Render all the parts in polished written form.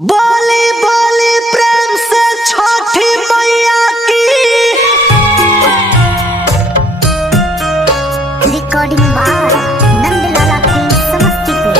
बोली बोली प्रेम से छठी मैया की। Recording by Nandlala film Samastipur.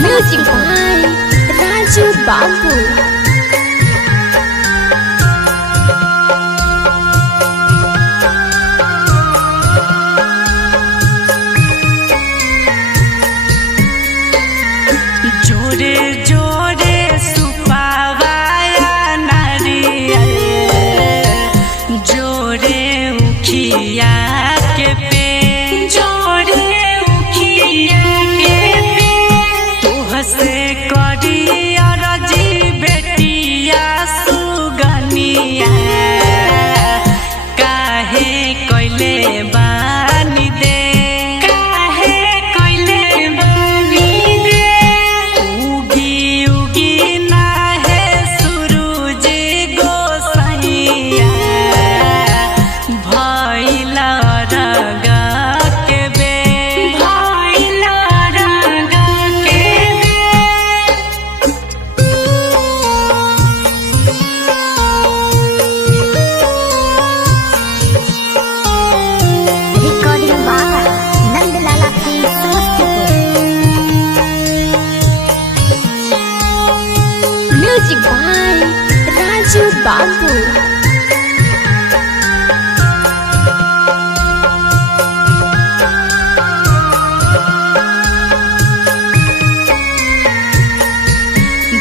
Music by Raju Babu. जोरे जोरे सुपावाया नारियल, जोरे उखिया के पे, जोरे उखिया के पे, तुहसे करी अरजी बेटिया सुगनिया, काहे कोइले बानी दे, काहे कोइले बानी दे, उगी उगी ना है सूरज गोसैया, भइला रगा के बे, भइला रगा के बे। Recording by Nandlala film Samastipur. Music by Raju Babu.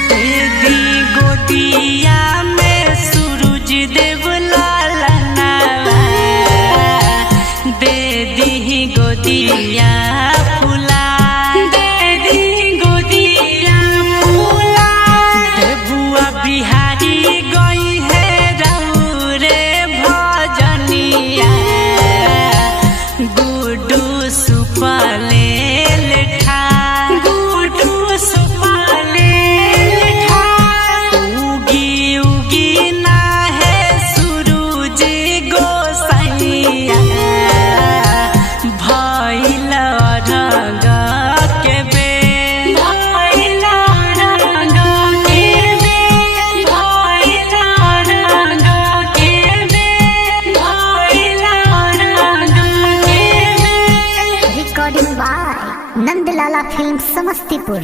देदी गोदिया में सूरज देव लालना, देदी गोदिया फूला, देदी गोदिया फूला, देबुआ बिहारी गई है रौरे भजनिया, गुडू सुपले लेठा, गुडू सुपले लेठा, उगी उगी ना है सूरज गोसैया, भइला रगा के बे, भइला रगा के बे, भइला रगा के बे, भइला रगा के बे। Recording by Nandlala film Samastipur.